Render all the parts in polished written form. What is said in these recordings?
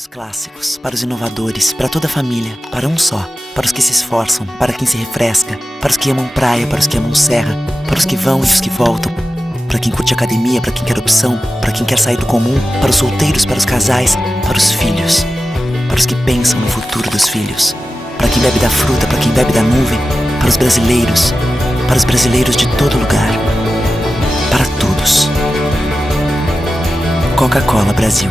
os clássicos, para os inovadores, para toda a família, para um só, para os que se esforçam, para quem se refresca, para os que amam praia, para os que amam serra, para os que vão e os que voltam, para quem curte academia, para quem quer opção, para quem quer sair do comum, para os solteiros, para os casais, para os filhos, para os que pensam no futuro dos filhos, para quem bebe da fruta, para quem bebe da nuvem, para os brasileiros de todo lugar, para todos. Coca-Cola Brasil.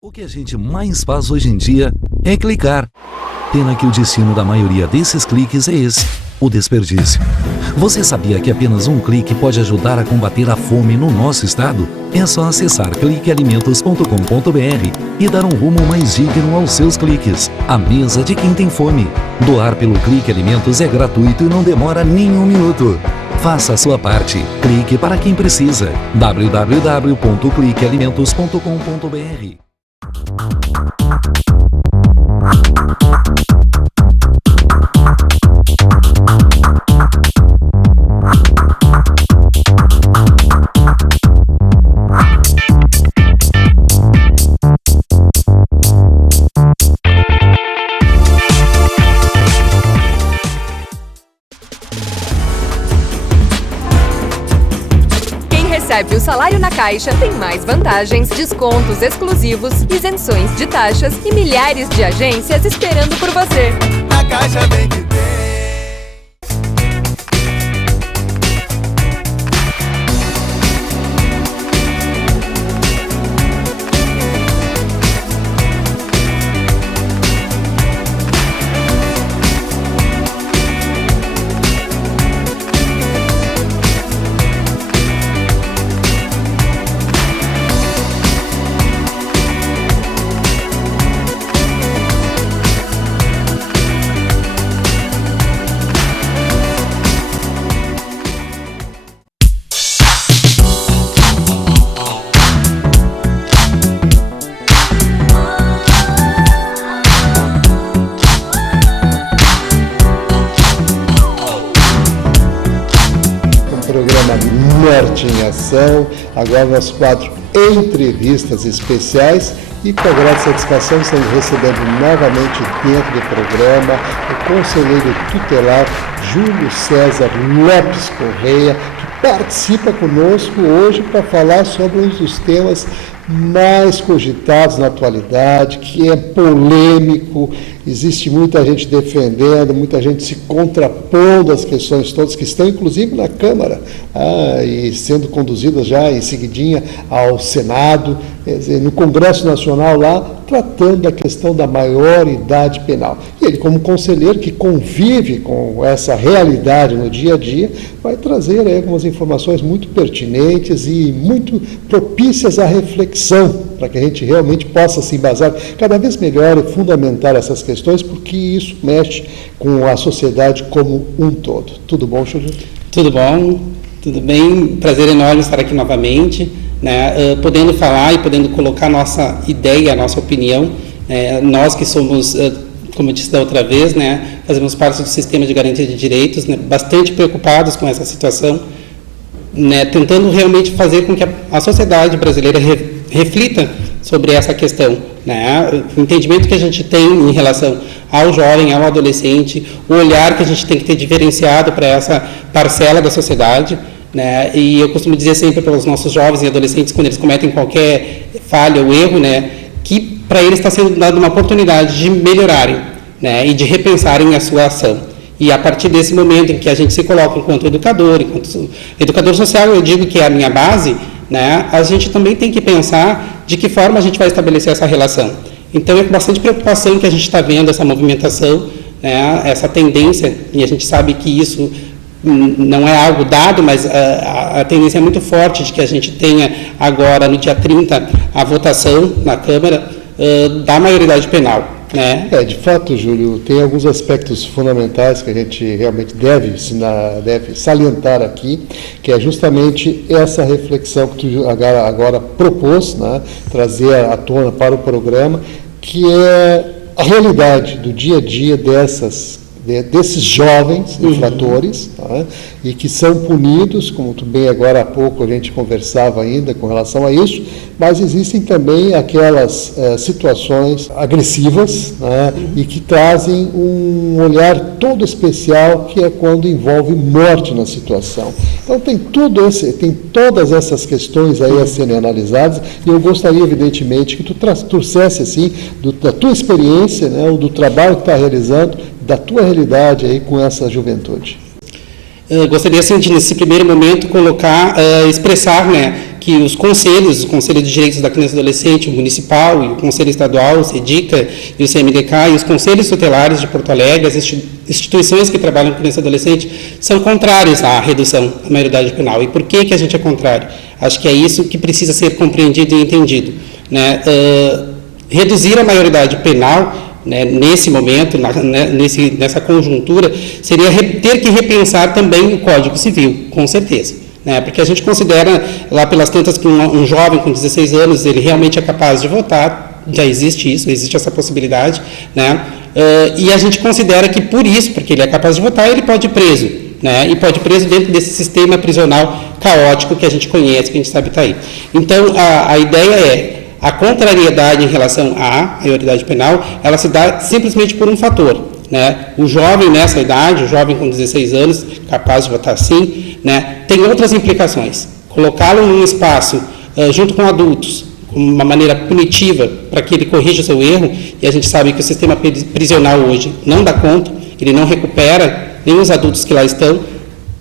O que a gente mais faz hoje em dia é clicar. Pena que o destino da maioria desses cliques é esse, o desperdício. Você sabia que apenas um clique pode ajudar a combater a fome no nosso estado? É só acessar cliquealimentos.com.br e dar um rumo mais digno aos seus cliques. A mesa de quem tem fome. Doar pelo Clique Alimentos é gratuito e não demora nem um minuto. Faça a sua parte. Clique para quem precisa. www.cliquealimentos.com.br. Recebe o salário na Caixa tem mais vantagens, descontos exclusivos, isenções de taxas e milhares de agências esperando por você. Na Caixa vem que tem. Programa Norte em Ação, agora nosso quadro Entrevistas Especiais, e com a grande satisfação estamos recebendo novamente dentro do programa o conselheiro tutelar Júlio César Lopes Correia, que participa conosco hoje para falar sobre um dos temas mais cogitados na atualidade, que é polêmico. Existe muita gente defendendo, muita gente se contrapondo às questões todas que estão, inclusive, na Câmara, e sendo conduzidas já em seguidinha ao Senado, quer dizer, no Congresso Nacional lá, tratando da questão da maioridade penal. E ele, como conselheiro que convive com essa realidade no dia a dia, vai trazer aí algumas informações muito pertinentes e muito propícias à reflexão, para que a gente realmente possa se embasar cada vez melhor e fundamentar essas questões, porque isso mexe com a sociedade como um todo. Tudo bom, Júlio? Tudo bom, tudo bem. Prazer enorme estar aqui novamente, né, podendo falar e podendo colocar a nossa ideia, a nossa opinião. Nós que somos, como eu disse da outra vez, né, fazemos parte do sistema de garantia de direitos, né, bastante preocupados com essa situação, né, tentando realmente fazer com que a sociedade brasileira reflita sobre essa questão, né? O entendimento que a gente tem em relação ao jovem, ao adolescente, o olhar que a gente tem que ter diferenciado para essa parcela da sociedade, né? E eu costumo dizer sempre para os nossos jovens e adolescentes, quando eles cometem qualquer falha ou erro, né, que para eles está sendo dada uma oportunidade de melhorarem, né, e de repensarem a sua ação. E a partir desse momento em que a gente se coloca enquanto educador social, eu digo que é a minha base, né, a gente também tem que pensar de que forma a gente vai estabelecer essa relação. Então, é com bastante preocupação que a gente está vendo essa movimentação, né, essa tendência, e a gente sabe que isso não é algo dado, mas a tendência é muito forte de que a gente tenha agora, no dia 30, a votação na Câmara da maioridade penal. Né? De fato, Júlio, tem alguns aspectos fundamentais que a gente realmente deve salientar aqui, que é justamente essa reflexão que tu agora propôs, né, trazer à tona para o programa, que é a realidade do dia a dia desses jovens infratores, tá? E que são punidos, como tu bem agora há pouco a gente conversava ainda com relação a isso, mas existem também aquelas situações agressivas, né? E que trazem um olhar todo especial, que é quando envolve morte na situação. Então tem todas essas questões aí a serem analisadas, e eu gostaria evidentemente que tu trouxesse assim da tua experiência, né, do trabalho que está realizando, da tua realidade aí com essa juventude. Eu gostaria, assim, de, nesse primeiro momento, expressar, né, que os conselhos, o Conselho de Direitos da Criança e Adolescente, o Municipal, e o Conselho Estadual, o CEDICA e o CMDK, e os Conselhos Tutelares de Porto Alegre, as instituições que trabalham com criança e adolescente, são contrários à redução da maioridade penal. E por que a gente é contrário? Acho que é isso que precisa ser compreendido e entendido, né? Reduzir a maioridade penal, né, nesse momento, nessa conjuntura, seria ter que repensar também o Código Civil, com certeza. Né, porque a gente considera, lá pelas tantas, que um jovem com 16 anos, ele realmente é capaz de votar, já existe isso, existe essa possibilidade, né, e a gente considera que por isso, porque ele é capaz de votar, ele pode ir preso, né, e pode ir preso dentro desse sistema prisional caótico que a gente conhece, que a gente sabe está aí. Então, a ideia é, a contrariedade em relação à maioridade penal, ela se dá simplesmente por um fator, né? O jovem nessa idade, o jovem com 16 anos, capaz de votar sim, né, tem outras implicações. Colocá-lo num espaço junto com adultos, com uma maneira punitiva, para que ele corrija o seu erro, e a gente sabe que o sistema prisional hoje não dá conta, ele não recupera nem os adultos que lá estão,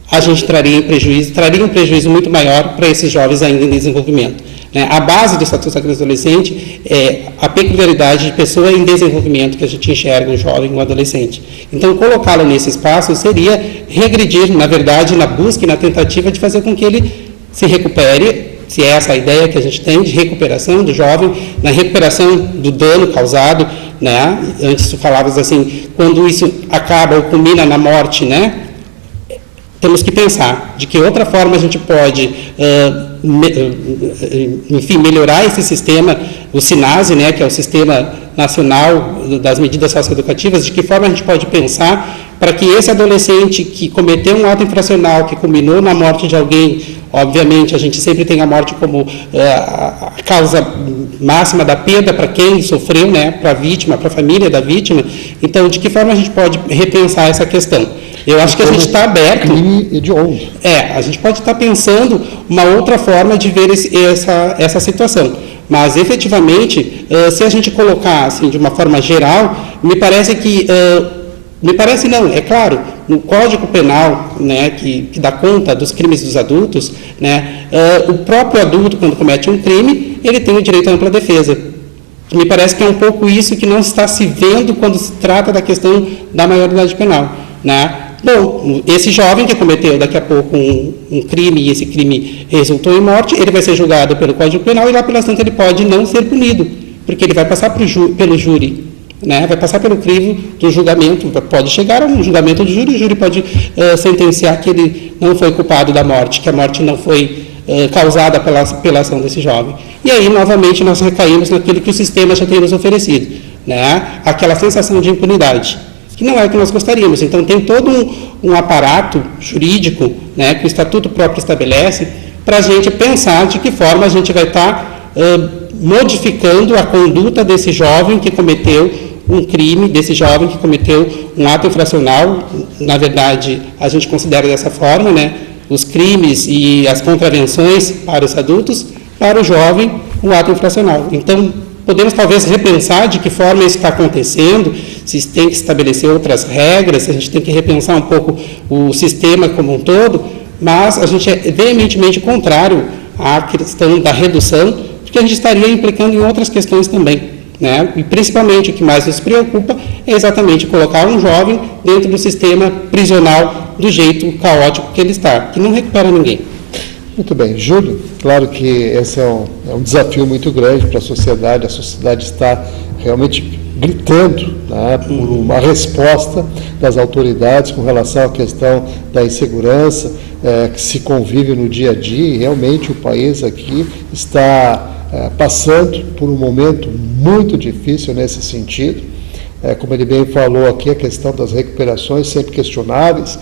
a gente traria um prejuízo muito maior para esses jovens ainda em desenvolvimento. A base do Estatuto da Criança e Adolescente é a peculiaridade de pessoa em desenvolvimento que a gente enxerga um jovem, um adolescente. Então, colocá-lo nesse espaço seria regredir, na verdade, na busca e na tentativa de fazer com que ele se recupere, se é essa a ideia que a gente tem de recuperação do jovem, na recuperação do dano causado, né? Antes tu falavas assim, quando isso acaba ou culmina na morte, né? Temos que pensar de que outra forma a gente pode, melhorar esse sistema, o SINASE, né, que é o Sistema Nacional das Medidas Socioeducativas, de que forma a gente pode pensar para que esse adolescente que cometeu um ato infracional, que culminou na morte de alguém, obviamente a gente sempre tem a morte como a causa máxima da perda para quem sofreu, né, para a vítima, para a família da vítima. Então, de que forma a gente pode repensar essa questão? Eu acho que a gente está aberto. Crime hediondo. A gente pode estar pensando uma outra forma de ver essa situação. Mas, efetivamente, se a gente colocar assim, de uma forma geral, me parece que. Me parece não, é claro, no Código Penal, né, que dá conta dos crimes dos adultos, né, o próprio adulto, quando comete um crime, ele tem o direito à ampla defesa. Me parece que é um pouco isso que não está se vendo quando se trata da questão da maioridade penal, né? Bom, esse jovem que cometeu daqui a pouco um crime e esse crime resultou em morte, ele vai ser julgado pelo Código Penal e lá pelas tantas ele pode não ser punido, porque ele vai passar pelo júri, né? Vai passar pelo crivo do julgamento, pode chegar a um julgamento do júri, o júri pode sentenciar que ele não foi culpado da morte, que a morte não foi causada pela ação desse jovem. E aí, novamente, nós recaímos naquilo que o sistema já tem nos oferecido, né? Aquela sensação de impunidade. que não é o que nós gostaríamos. Então, tem todo um aparato jurídico, né, que o Estatuto próprio estabelece, para a gente pensar de que forma a gente vai estar modificando a conduta desse jovem que cometeu um crime, desse jovem que cometeu um ato infracional. Na verdade, a gente considera dessa forma, né, os crimes e as contravenções para os adultos, para o jovem, o ato infracional. Então, podemos talvez repensar de que forma isso está acontecendo, se tem que estabelecer outras regras, se a gente tem que repensar um pouco o sistema como um todo, mas a gente é veementemente contrário à questão da redução, porque a gente estaria implicando em outras questões também, né? E principalmente o que mais nos preocupa é exatamente colocar um jovem dentro do sistema prisional do jeito caótico que ele está, que não recupera ninguém. Muito bem. Júlio, claro que esse é um desafio muito grande para a sociedade está realmente gritando, né, por uma resposta das autoridades com relação à questão da insegurança que se convive no dia a dia, e realmente o país aqui está passando por um momento muito difícil nesse sentido. Como ele bem falou aqui, a questão das recuperações sempre questionáveis,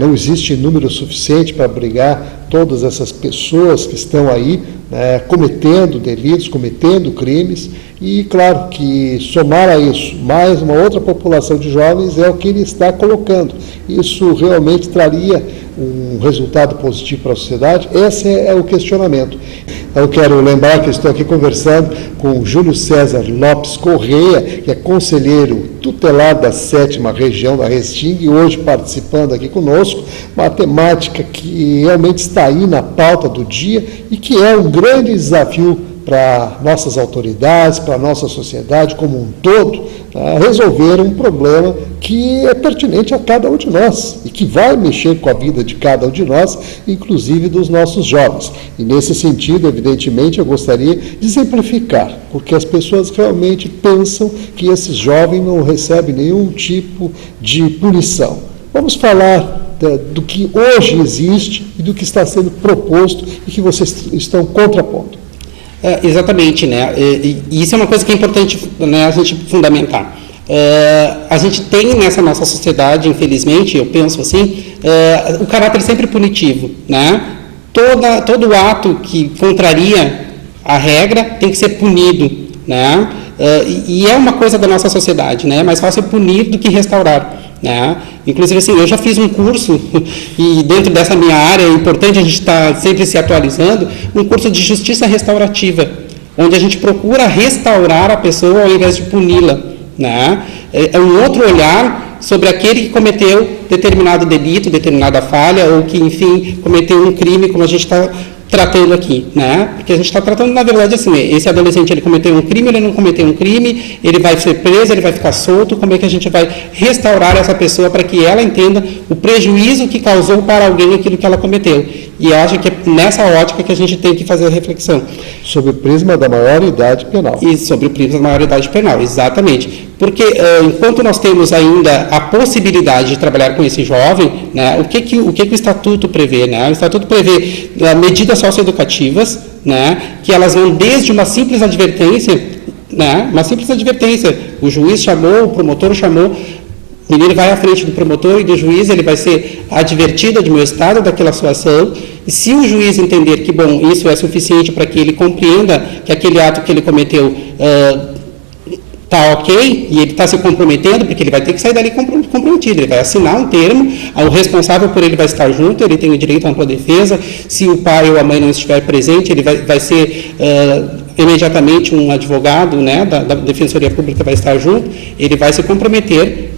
não existe número suficiente para abrigar todas essas pessoas que estão aí, né, cometendo delitos, cometendo crimes, e claro que somar a isso mais uma outra população de jovens é o que ele está colocando. Isso realmente traria um resultado positivo para a sociedade? Esse é o questionamento. Eu quero lembrar que estou aqui conversando com o Júlio César Lopes Correia, que é conselheiro tutelar da 7ª Região da Restinga, e hoje participando aqui conosco, uma temática que realmente está aí na pauta do dia e que é um grande desafio para nossas autoridades, para a nossa sociedade como um todo, resolver um problema que é pertinente a cada um de nós e que vai mexer com a vida de cada um de nós, inclusive dos nossos jovens. E nesse sentido, evidentemente, eu gostaria de simplificar, porque as pessoas realmente pensam que esses jovens não recebem nenhum tipo de punição. Vamos falar do que hoje existe e do que está sendo proposto e que vocês estão contrapondo. Exatamente, né? E isso é uma coisa que é importante, né, a gente fundamentar. A gente tem nessa nossa sociedade, infelizmente, eu penso assim, o caráter sempre punitivo, né? Todo ato que contraria a regra tem que ser punido, né? E é uma coisa da nossa sociedade, né? É mais fácil punir do que restaurar, né? Inclusive, assim, eu já fiz um curso, e dentro dessa minha área é importante a gente estar sempre se atualizando, um curso de justiça restaurativa, onde a gente procura restaurar a pessoa ao invés de puni-la, né? É um outro olhar sobre aquele que cometeu determinado delito, determinada falha, ou que, enfim, cometeu um crime, como a gente está tratando aqui, né? Porque a gente está tratando, na verdade, assim, esse adolescente, ele cometeu um crime, ele não cometeu um crime, ele vai ser preso, ele vai ficar solto, como é que a gente vai restaurar essa pessoa para que ela entenda o prejuízo que causou para alguém aquilo que ela cometeu. E eu acho que é nessa ótica que a gente tem que fazer a reflexão. Sobre o prisma da maioridade penal. E sobre o prisma da maioridade penal, exatamente. Porque enquanto nós temos ainda a possibilidade de trabalhar com esse jovem, né, o que o Estatuto prevê? Né? O Estatuto prevê medidas socioeducativas, né, que elas vão desde uma simples advertência, né, o juiz chamou, o promotor chamou, o menino vai à frente do promotor e do juiz, ele vai ser advertido do estado daquela situação, e se o juiz entender que, bom, isso é suficiente para que ele compreenda que aquele ato que ele cometeu está ok, e ele está se comprometendo, porque ele vai ter que sair dali comprometido, ele vai assinar um termo, o responsável por ele vai estar junto, ele tem o direito à ampla defesa, se o pai ou a mãe não estiver presente, ele vai ser imediatamente um advogado, né, da Defensoria Pública vai estar junto, ele vai se comprometer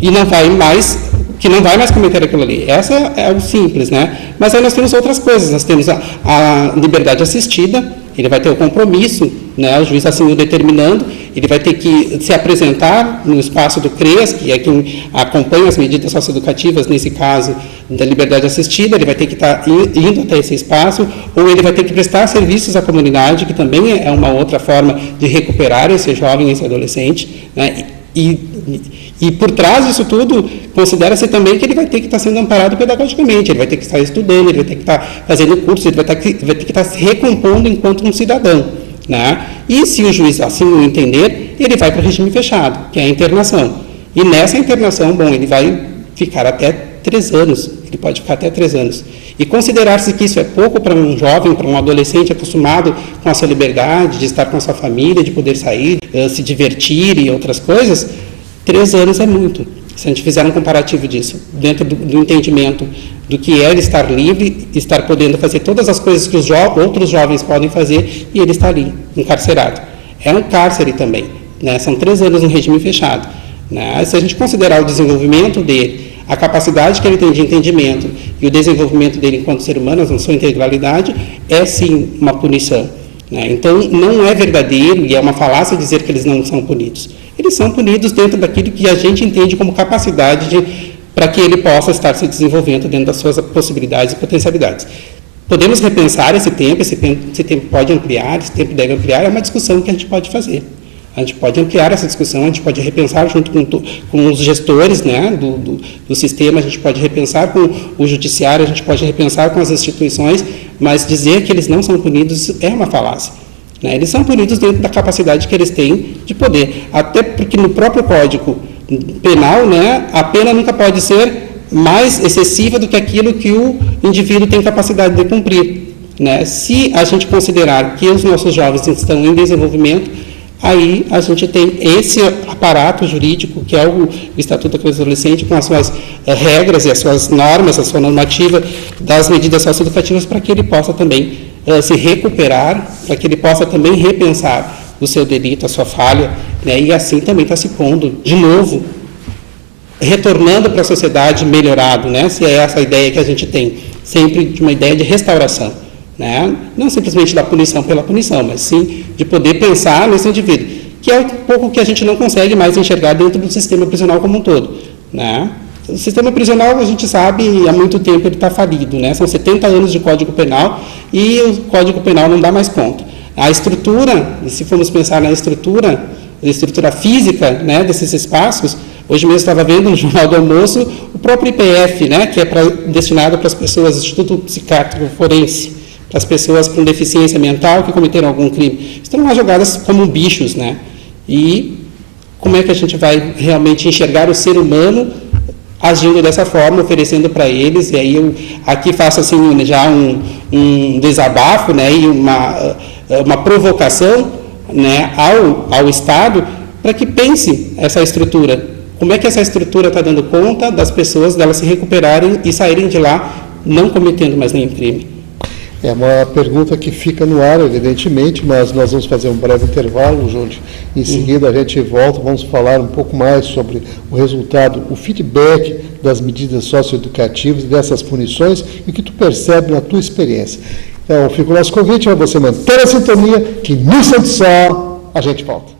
e não vai mais cometer aquilo ali. Essa é o simples, né? Mas aí nós temos outras coisas, nós temos a liberdade assistida, ele vai ter o compromisso, né, o juiz assim o determinando, ele vai ter que se apresentar no espaço do CREAS, que é quem acompanha as medidas socioeducativas, nesse caso da liberdade assistida, ele vai ter que estar indo até esse espaço, ou ele vai ter que prestar serviços à comunidade, que também é uma outra forma de recuperar esse jovem, esse adolescente, né? E por trás disso tudo, considera-se também que ele vai ter que estar sendo amparado pedagogicamente, ele vai ter que estar estudando, ele vai ter que estar fazendo curso, ele vai ter que estar se recompondo enquanto um cidadão, né? E se o juiz assim o entender, ele vai para o regime fechado, que é a internação. E nessa internação, bom, ele vai ficar até 3 anos, ele pode ficar até 3 anos. E considerar-se que isso é pouco para um jovem, para um adolescente acostumado com a sua liberdade, de estar com a sua família, de poder sair, se divertir e outras coisas, 3 anos é muito. Se a gente fizer um comparativo disso, dentro do entendimento do que é ele estar livre, estar podendo fazer todas as coisas que os outros jovens podem fazer, e ele está ali, encarcerado. É um cárcere também, né? São 3 anos no regime fechado, né? Se a gente considerar o desenvolvimento dele, a capacidade que ele tem de entendimento e o desenvolvimento dele enquanto ser humano, na sua integralidade, é sim uma punição, né? Então, não é verdadeiro e é uma falácia dizer que eles não são punidos. Eles são punidos dentro daquilo que a gente entende como capacidade para que ele possa estar se desenvolvendo dentro das suas possibilidades e potencialidades. Podemos repensar esse tempo pode ampliar, esse tempo deve ampliar, é uma discussão que a gente pode fazer. A gente pode ampliar essa discussão, a gente pode repensar junto com os gestores, né, do sistema, a gente pode repensar com o judiciário, a gente pode repensar com as instituições, mas dizer que eles não são punidos é uma falácia, né? Eles são punidos dentro da capacidade que eles têm de poder, até porque no próprio Código Penal, né, a pena nunca pode ser mais excessiva do que aquilo que o indivíduo tem capacidade de cumprir, né? Se a gente considerar que os nossos jovens estão em desenvolvimento, aí a gente tem esse aparato jurídico, que é o Estatuto da Criança e Adolescente, com as suas regras e as suas normas, a sua normativa das medidas socioeducativas, para que ele possa também se recuperar, para que ele possa também repensar o seu delito, a sua falha, né? E assim também está se pondo, de novo, retornando para a sociedade melhorado, né? Se é essa a ideia que a gente tem, sempre de uma ideia de restauração, né? Não simplesmente da punição pela punição, mas sim de poder pensar nesse indivíduo, que é um pouco que a gente não consegue mais enxergar dentro do sistema prisional como um todo, né? O sistema prisional, a gente sabe, há muito tempo ele está falido, né? São 70 anos de Código Penal e o Código Penal não dá mais conta. A estrutura, se formos pensar na estrutura física, né, desses espaços, hoje mesmo estava vendo no Jornal do Almoço o próprio IPF, né, que é destinado para as pessoas, Instituto Psiquiátrico Forense, para as pessoas com deficiência mental que cometeram algum crime. Estão lá jogadas como bichos, né? E como é que a gente vai realmente enxergar o ser humano agindo dessa forma, oferecendo para eles? E aí eu aqui faço assim já um desabafo, né, e uma provocação, né, ao Estado, para que pense essa estrutura. Como é que essa estrutura está dando conta das pessoas, delas se recuperarem e saírem de lá não cometendo mais nenhum crime? É uma pergunta que fica no ar, evidentemente, mas nós vamos fazer um breve intervalo, Júlio. Em seguida a gente volta, vamos falar um pouco mais sobre o resultado, o feedback das medidas socioeducativas, dessas punições e o que tu percebe na tua experiência. Então, fica o nosso convite para você manter a sintonia, que no instante só a gente volta.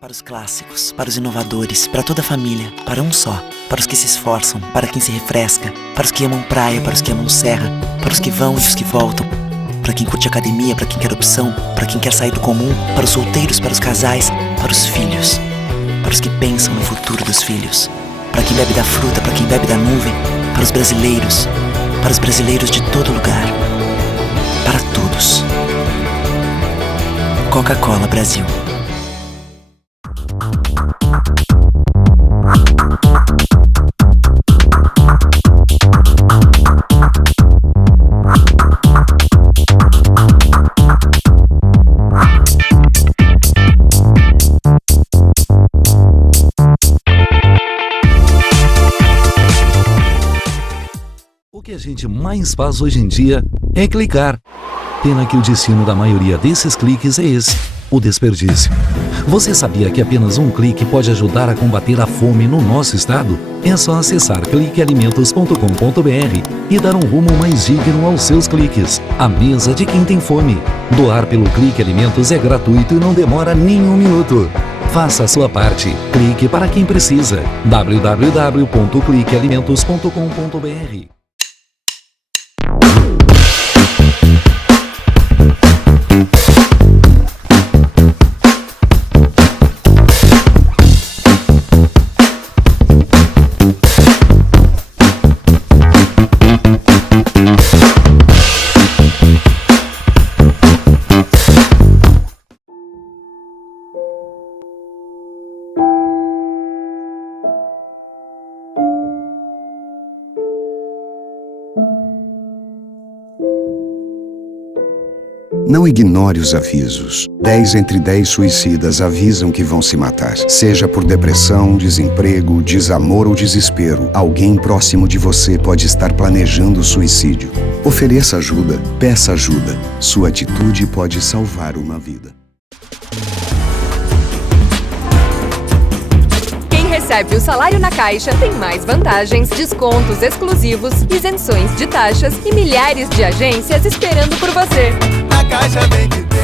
Para os clássicos, para os inovadores, para toda a família, para um só, para os que se esforçam, para quem se refresca, para os que amam praia, para os que amam serra, para os que vão e os que voltam, para quem curte academia, para quem quer opção, para quem quer sair do comum, para os solteiros, para os casais, para os filhos, para os que pensam no futuro dos filhos, para quem bebe da fruta, para quem bebe da nuvem, para os brasileiros de todo lugar, para todos. Coca-Cola Brasil. O que a gente mais faz hoje em dia é clicar. Pena que o destino da maioria desses cliques é esse, o desperdício. Você sabia que apenas um clique pode ajudar a combater a fome no nosso estado? É só acessar cliquealimentos.com.br e dar um rumo mais digno aos seus cliques. A mesa de quem tem fome. Doar pelo Clique Alimentos é gratuito e não demora nem um minuto. Faça a sua parte. Clique para quem precisa. www.cliquealimentos.com.br Não ignore os avisos. 10 entre 10 suicidas avisam que vão se matar. Seja por depressão, desemprego, desamor ou desespero, alguém próximo de você pode estar planejando suicídio. Ofereça ajuda, peça ajuda. Sua atitude pode salvar uma vida. Quem recebe o salário na Caixa tem mais vantagens, descontos exclusivos, isenções de taxas e milhares de agências esperando por você. Na Caixa vem que tem.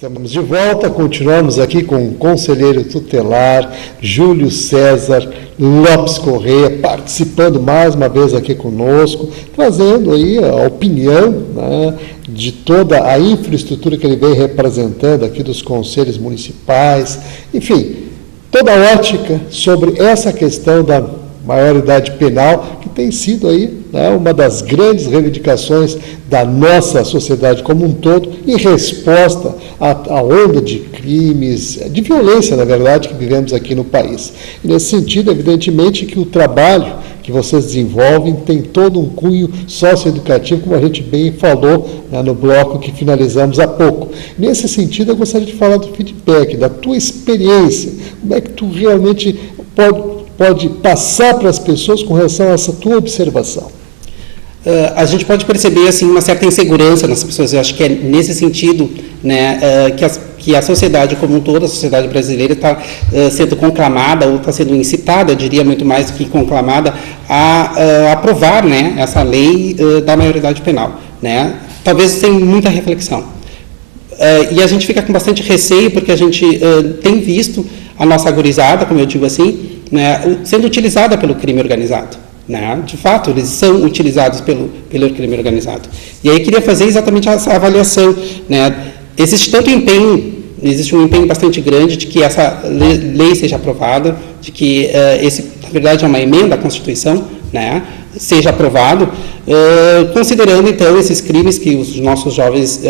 Estamos de volta, continuamos aqui com o conselheiro tutelar Júlio César Lopes Correia, participando mais uma vez aqui conosco, trazendo aí a opinião, né, de toda a infraestrutura que ele vem representando aqui dos conselhos municipais, enfim, toda a ótica sobre essa questão da maioridade penal, que tem sido aí, né, uma das grandes reivindicações da nossa sociedade como um todo, em resposta à onda de crimes, de violência, na verdade, que vivemos aqui no país. E nesse sentido, evidentemente, que o trabalho que vocês desenvolvem tem todo um cunho socioeducativo, como a gente bem falou, né, no bloco que finalizamos há pouco. Nesse sentido, eu gostaria de falar do feedback, da tua experiência, como é que tu realmente pode passar para as pessoas com relação a essa tua observação? A gente pode perceber assim, uma certa insegurança nas pessoas. Eu acho que é nesse sentido, né, que a sociedade como um todo, a sociedade brasileira, está sendo conclamada, ou está sendo incitada, eu diria muito mais do que conclamada, a aprovar, né, essa lei da maioridade penal. Né? Talvez sem muita reflexão. E a gente fica com bastante receio, porque a gente tem visto a nossa gurizada, como eu digo assim, né, sendo utilizada pelo crime organizado. Né? De fato, eles são utilizados pelo crime organizado. E aí queria fazer exatamente essa avaliação. Né? Existe um empenho bastante grande de que essa lei seja aprovada, de que na verdade, é uma emenda à Constituição, né, seja aprovado, considerando, então, esses crimes que os nossos jovens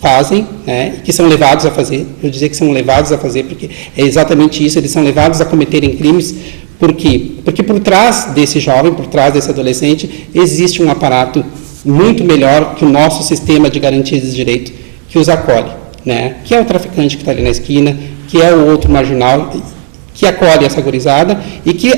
fazem, né, que são levados a fazer. Eu dizer que são levados a fazer, porque é exatamente isso, eles são levados a cometerem crimes. Por quê? Porque por trás desse jovem, por trás desse adolescente, existe um aparato muito melhor que o nosso sistema de garantias de direito, que os acolhe, né? Que é o traficante que está ali na esquina, que é o outro marginal, que acolhe essa gurizada e que,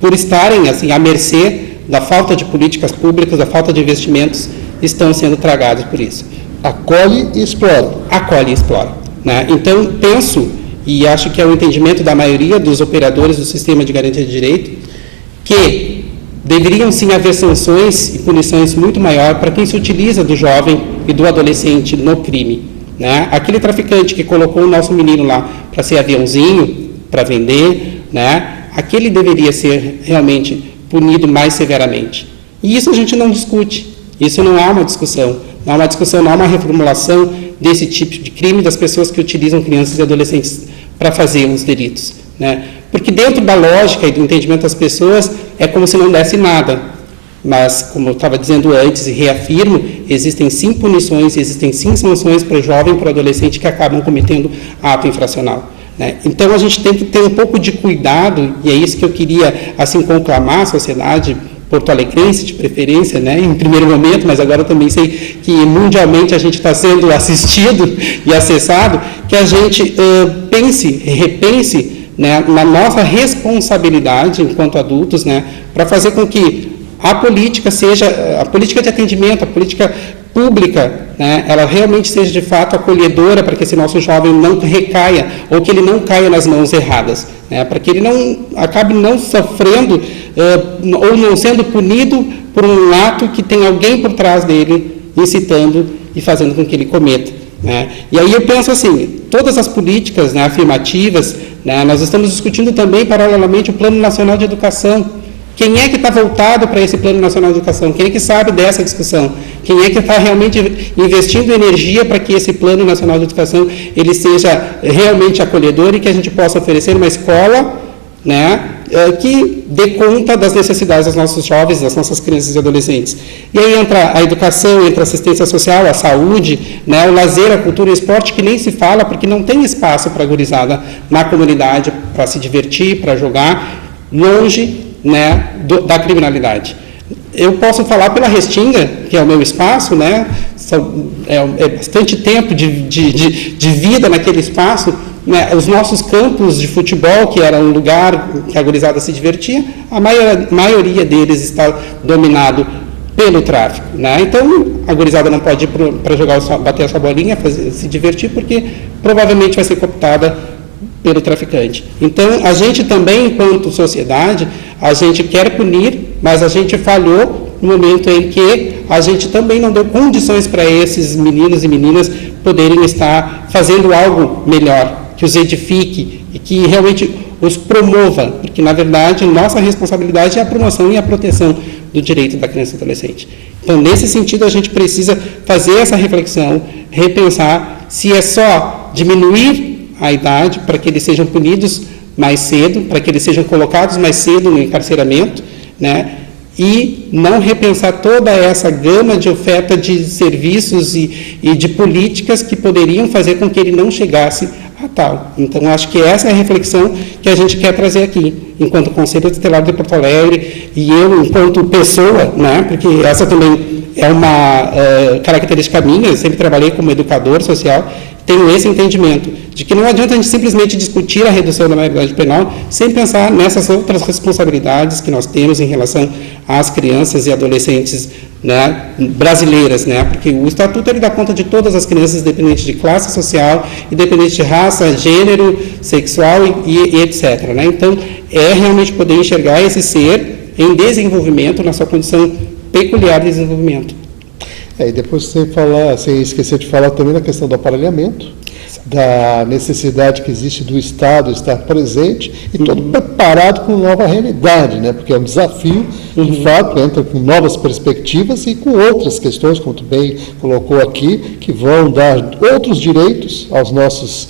por estarem assim, à mercê da falta de políticas públicas, da falta de investimentos, estão sendo tragados por isso. Acolhe e explora. Acolhe e explora. Né? Então, penso, e acho que é o entendimento da maioria dos operadores do sistema de garantia de direito, que deveriam sim haver sanções e punições muito maior para quem se utiliza do jovem e do adolescente no crime. Né? Aquele traficante que colocou o nosso menino lá para ser aviãozinho, para vender, né? Aquele deveria ser realmente punido mais severamente. E isso a gente não discute, isso não há uma discussão. Não há uma discussão, não há uma reformulação desse tipo de crime das pessoas que utilizam crianças e adolescentes para fazer os delitos. Né? Porque dentro da lógica e do entendimento das pessoas, é como se não desse nada. Mas, como eu estava dizendo antes e reafirmo, existem sim punições, existem sim sanções para o jovem, para o adolescente que acabam cometendo ato infracional, né? Então, a gente tem que ter um pouco de cuidado, e é isso que eu queria, assim, conclamar a sociedade porto-alegrense, de preferência, né, em primeiro momento, mas agora eu também sei que mundialmente a gente está sendo assistido e acessado, que a gente repense, né, na nossa responsabilidade enquanto adultos, né, para fazer com que a política seja, a política de atendimento, a política pública, né, ela realmente seja de fato acolhedora para que esse nosso jovem não recaia, ou que ele não caia nas mãos erradas, né, para que ele não acabe não sofrendo ou não sendo punido por um ato que tem alguém por trás dele incitando e fazendo com que ele cometa, né. E aí eu penso assim, todas as políticas, né, afirmativas, né, nós estamos discutindo também paralelamente o Plano Nacional de Educação. Quem é que está voltado para esse Plano Nacional de Educação? Quem é que sabe dessa discussão? Quem é que está realmente investindo energia para que esse Plano Nacional de Educação ele seja realmente acolhedor e que a gente possa oferecer uma escola, né, que dê conta das necessidades dos nossos jovens, das nossas crianças e adolescentes. E aí entra a educação, entra a assistência social, a saúde, né, o lazer, a cultura e o esporte, que nem se fala, porque não tem espaço para a gurizada na comunidade para se divertir, para jogar, longe, né, da criminalidade. Eu posso falar pela Restinga, que é o meu espaço, né, é bastante tempo de vida naquele espaço, né, os nossos campos de futebol, que era um lugar que a gurizada se divertia, a maioria deles está dominado pelo tráfico, né? Então, a gurizada não pode ir para jogar, bater a sua bolinha, se divertir, porque provavelmente vai ser cooptada pelo traficante. Então, a gente também, enquanto sociedade, a gente quer punir, mas a gente falhou no momento em que a gente também não deu condições para esses meninos e meninas poderem estar fazendo algo melhor, que os edifique e que realmente os promova, porque, na verdade, nossa responsabilidade é a promoção e a proteção do direito da criança e adolescente. Então, nesse sentido, a gente precisa fazer essa reflexão, repensar se é só diminuir a idade para que eles sejam punidos mais cedo, para que eles sejam colocados mais cedo no encarceramento, né? E não repensar toda essa gama de oferta de serviços e de políticas que poderiam fazer com que ele não chegasse a tal. Então, acho que essa é a reflexão que a gente quer trazer aqui, enquanto Conselho Tutelar de Porto Alegre, e eu, enquanto pessoa, né? Porque essa também é uma característica minha, eu sempre trabalhei como educador social, tenho esse entendimento de que não adianta a gente simplesmente discutir a redução da maioridade penal sem pensar nessas outras responsabilidades que nós temos em relação às crianças e adolescentes, né, brasileiras, né, porque o Estatuto ele dá conta de todas as crianças, independente de classe social, independente de raça, gênero, sexual e etc. Né? Então, é realmente poder enxergar esse ser em desenvolvimento, na sua condição peculiar de desenvolvimento. E depois sem esquecer de falar também na questão do aparelhamento, da necessidade que existe do Estado estar presente e todo preparado com nova realidade, né? Porque é um desafio, de fato, entra com novas perspectivas e com outras questões, como tu bem colocou aqui, que vão dar outros direitos aos nossos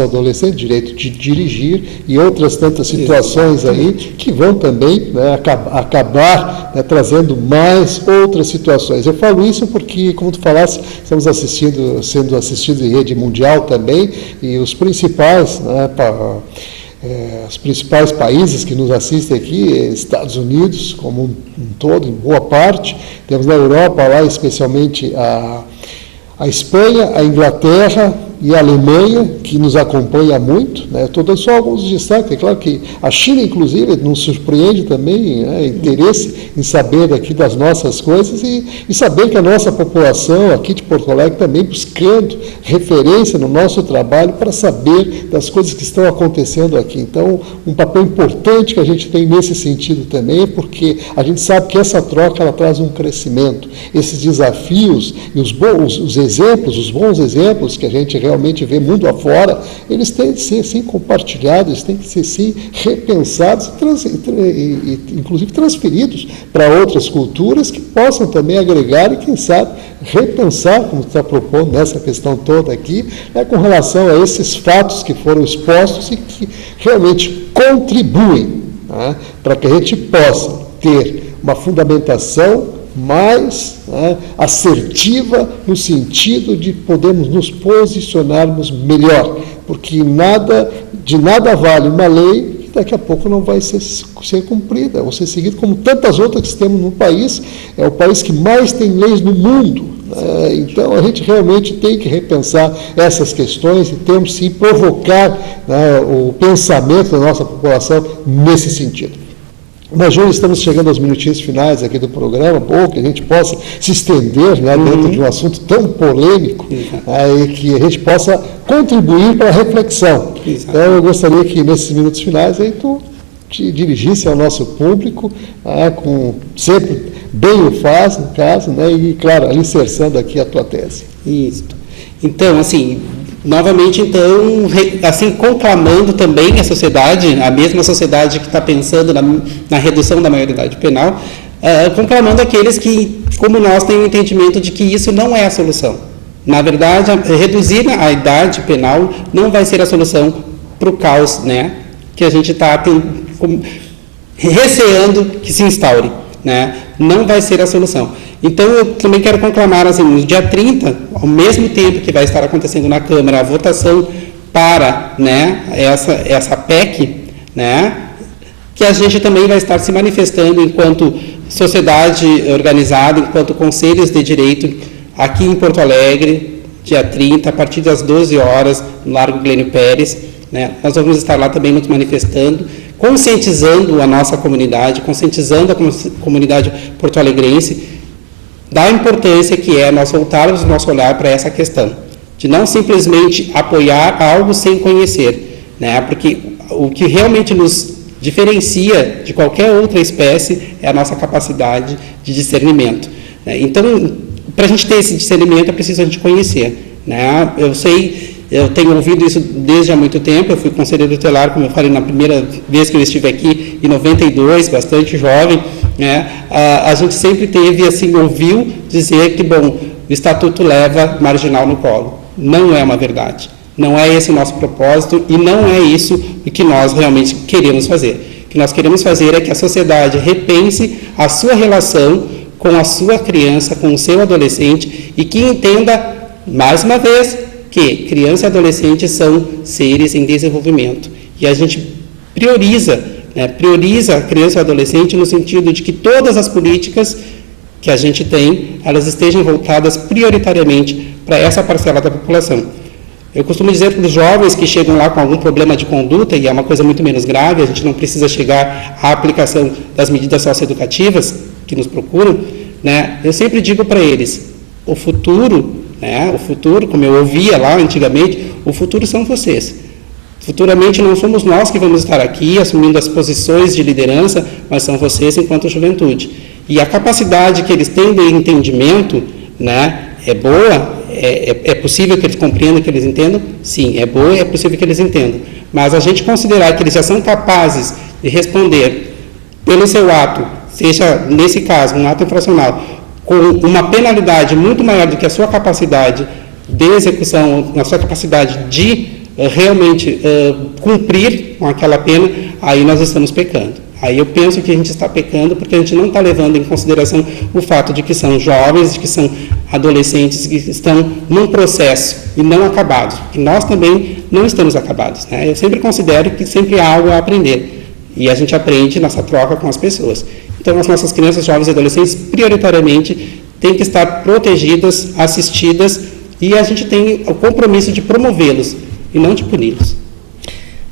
adolescentes, direito de dirigir e outras tantas situações aí que vão também, né, acabar, né, trazendo mais outras situações. Eu falo isso porque, como tu falaste, estamos sendo assistidos em rede mundial também, e os principais, né, os principais países que nos assistem aqui, Estados Unidos como um todo, em boa parte, temos na Europa lá especialmente a Espanha, a Inglaterra e a Alemanha, que nos acompanha muito, né? Estou dando só alguns destaques. É claro que a China, inclusive, nos surpreende também, né? Interesse em saber daqui das nossas coisas e saber que a nossa população aqui de Porto Alegre também buscando referência no nosso trabalho para saber das coisas que estão acontecendo aqui. Então, um papel importante que a gente tem nesse sentido também, porque a gente sabe que essa troca ela traz um crescimento. Esses desafios e os bons exemplos que a gente realmente vê mundo afora, eles têm de ser, sim, compartilhados, eles têm que ser, sim, repensados e inclusive transferidos para outras culturas que possam também agregar e, quem sabe, repensar, como está propondo nessa questão toda aqui, né, com relação a esses fatos que foram expostos e que realmente contribuem, né, para que a gente possa ter uma fundamentação mais assertiva no sentido de podermos nos posicionarmos melhor, porque de nada vale uma lei que daqui a pouco não vai ser cumprida, ou ser seguida, como tantas outras que temos no país. É o país que mais tem leis no mundo. Então, a gente realmente tem que repensar essas questões e temos sim provocar o pensamento da nossa população nesse sentido. Mas, Júlio, estamos chegando aos minutinhos finais aqui do programa, bom que a gente possa se estender dentro de um assunto tão polêmico, e que a gente possa contribuir para a reflexão. Então, eu gostaria que nesses minutos finais aí tu te dirigisse ao nosso público, com sempre bem o faz, no caso, e, claro, alicerçando aqui a tua tese. Isso. Então, assim, novamente, então, assim, conclamando também a sociedade, a mesma sociedade que está pensando na redução da maioridade penal, conclamando aqueles que, como nós, têm o entendimento de que isso não é a solução. Na verdade, reduzir a idade penal não vai ser a solução para o caos, que a gente está receando que se instaure. Não vai ser a solução. Então, eu também quero conclamar, assim, no dia 30, ao mesmo tempo que vai estar acontecendo na Câmara a votação para essa PEC, que a gente também vai estar se manifestando enquanto sociedade organizada, enquanto conselhos de direito, aqui em Porto Alegre, dia 30, a partir das 12 horas, no Largo Glênio Pérez. Nós vamos estar lá também nos manifestando, conscientizando a nossa comunidade, conscientizando a comunidade porto-alegrense da importância que é nós voltarmos o nosso olhar para essa questão, de não simplesmente apoiar algo sem conhecer, porque o que realmente nos diferencia de qualquer outra espécie é a nossa capacidade de discernimento. Então, para a gente ter esse discernimento, é preciso a gente conhecer. Eu tenho ouvido isso desde há muito tempo. Eu fui conselheiro tutelar, como eu falei, na primeira vez que eu estive aqui, em 92, bastante jovem. A gente sempre teve, assim, ouviu dizer que, bom, o Estatuto leva marginal no colo. Não é uma verdade. Não é esse o nosso propósito e não é isso o que nós realmente queremos fazer. O que nós queremos fazer é que a sociedade repense a sua relação com a sua criança, com o seu adolescente, e que entenda, mais uma vez, que criança e adolescente são seres em desenvolvimento. E a gente prioriza a criança e o adolescente no sentido de que todas as políticas que a gente tem, elas estejam voltadas prioritariamente para essa parcela da população. Eu costumo dizer para os jovens que chegam lá com algum problema de conduta, e é uma coisa muito menos grave, a gente não precisa chegar à aplicação das medidas socioeducativas que nos procuram, eu sempre digo para eles, o futuro, como eu ouvia lá antigamente, o futuro são vocês. Futuramente não somos nós que vamos estar aqui assumindo as posições de liderança, mas são vocês enquanto juventude. E a capacidade que eles têm de entendimento, é boa, é possível que eles compreendam, que eles entendam? Sim, é boa e é possível que eles entendam. Mas a gente considerar que eles já são capazes de responder pelo seu ato, seja, nesse caso, um ato infracional, com uma penalidade muito maior do que a sua capacidade de execução, a sua capacidade de realmente cumprir com aquela pena, aí nós estamos pecando. Aí eu penso que a gente está pecando porque a gente não está levando em consideração o fato de que são jovens, de que são adolescentes que estão num processo e não acabados, porque nós também não estamos acabados. Eu sempre considero que sempre há algo a aprender, e a gente aprende nessa troca com as pessoas. Então, as nossas crianças, jovens e adolescentes, prioritariamente, têm que estar protegidas, assistidas, e a gente tem o compromisso de promovê-los e não de puni-los.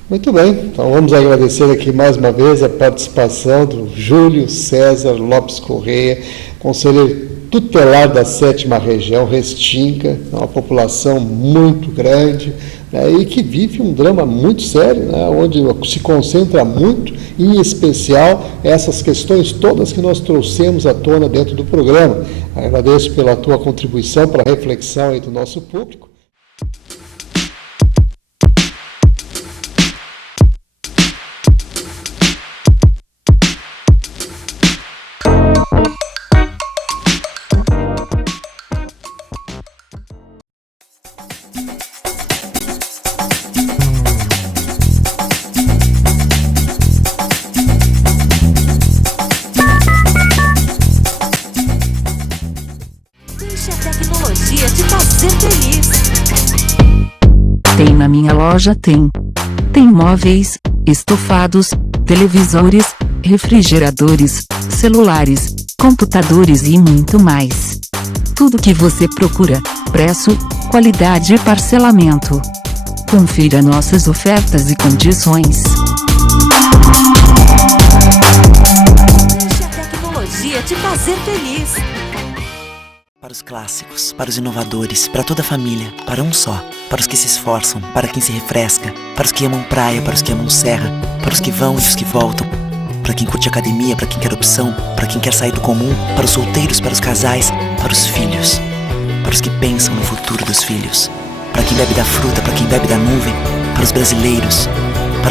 Muito bem, então vamos agradecer aqui mais uma vez a participação do Júlio César Lopes Correia, conselheiro tutelar da 7ª Região, Restinga, uma população muito grande, e que vive um drama muito sério, onde se concentra muito, em especial, essas questões todas que nós trouxemos à tona dentro do programa. Agradeço pela tua contribuição para a reflexão aí do nosso público. minha loja tem móveis, estofados, televisores, refrigeradores, celulares, computadores e muito mais. Tudo que você procura, preço, qualidade e parcelamento. Confira nossas ofertas e condições. Deixe a tecnologia te fazer feliz. Para os clássicos, para os inovadores, para toda a família, para um só. Para os que se esforçam, para quem se refresca, para os que amam praia, para os que amam serra, para os que vão e os que voltam, para quem curte academia, para quem quer opção, para quem quer sair do comum, para os solteiros, para os casais, para os filhos, para os que pensam no futuro dos filhos, para quem bebe da fruta, para quem bebe da nuvem, para os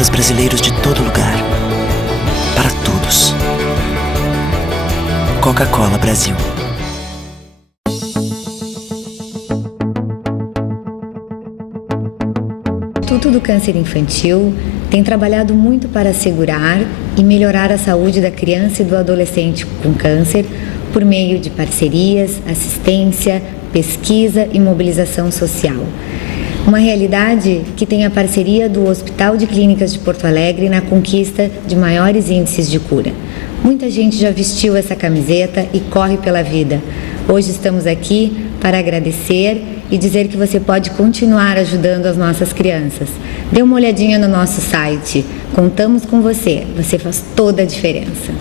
brasileiros de todo lugar, para todos. Coca-Cola Brasil. O Instituto do Câncer Infantil tem trabalhado muito para assegurar e melhorar a saúde da criança e do adolescente com câncer por meio de parcerias, assistência, pesquisa e mobilização social. Uma realidade que tem a parceria do Hospital de Clínicas de Porto Alegre na conquista de maiores índices de cura. Muita gente já vestiu essa camiseta e corre pela vida. Hoje estamos aqui para agradecer e dizer que você pode continuar ajudando as nossas crianças. Dê uma olhadinha no nosso site. Contamos com você. Você faz toda a diferença.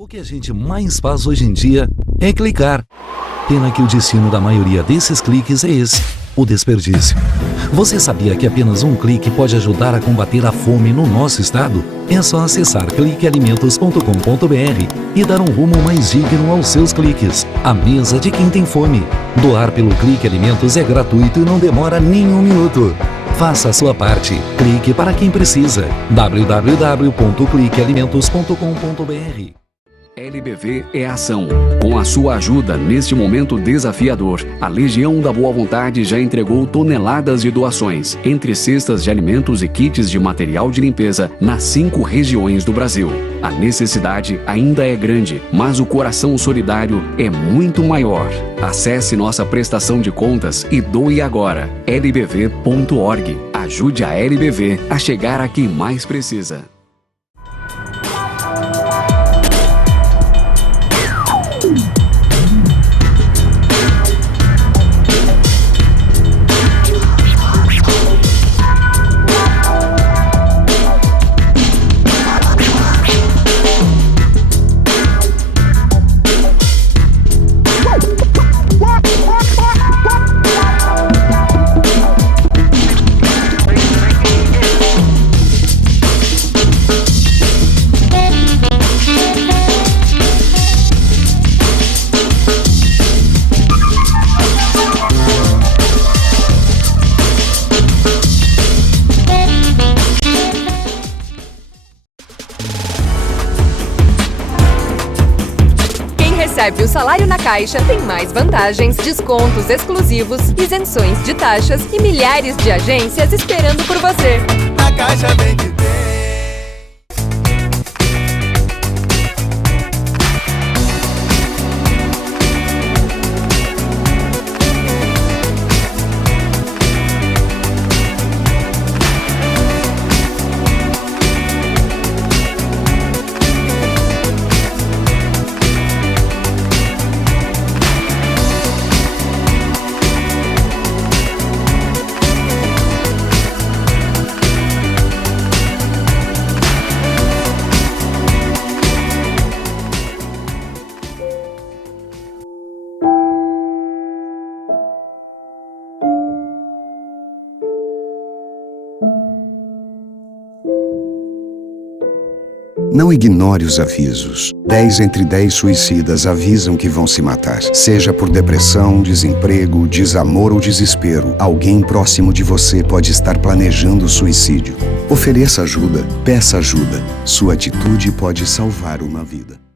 O que a gente mais faz hoje em dia é clicar. Pena que o destino da maioria desses cliques é esse, o desperdício. Você sabia que apenas um clique pode ajudar a combater a fome no nosso estado? É só acessar cliquealimentos.com.br e dar um rumo mais digno aos seus cliques. A mesa de quem tem fome. Doar pelo Clique Alimentos é gratuito e não demora nem um minuto. Faça a sua parte. Clique para quem precisa. www.cliquealimentos.com.br. LBV é ação. Com a sua ajuda neste momento desafiador, a Legião da Boa Vontade já entregou toneladas de doações, entre cestas de alimentos e kits de material de limpeza, nas 5 regiões do Brasil. A necessidade ainda é grande, mas o coração solidário é muito maior. Acesse nossa prestação de contas e doe agora. lbv.org. Ajude a LBV a chegar a quem mais precisa. Recebe o salário na Caixa tem mais vantagens, descontos exclusivos, isenções de taxas e milhares de agências esperando por você. Na Caixa vem que tem. Não ignore os avisos. 10 entre 10 suicidas avisam que vão se matar. Seja por depressão, desemprego, desamor ou desespero, alguém próximo de você pode estar planejando suicídio. Ofereça ajuda, peça ajuda. Sua atitude pode salvar uma vida.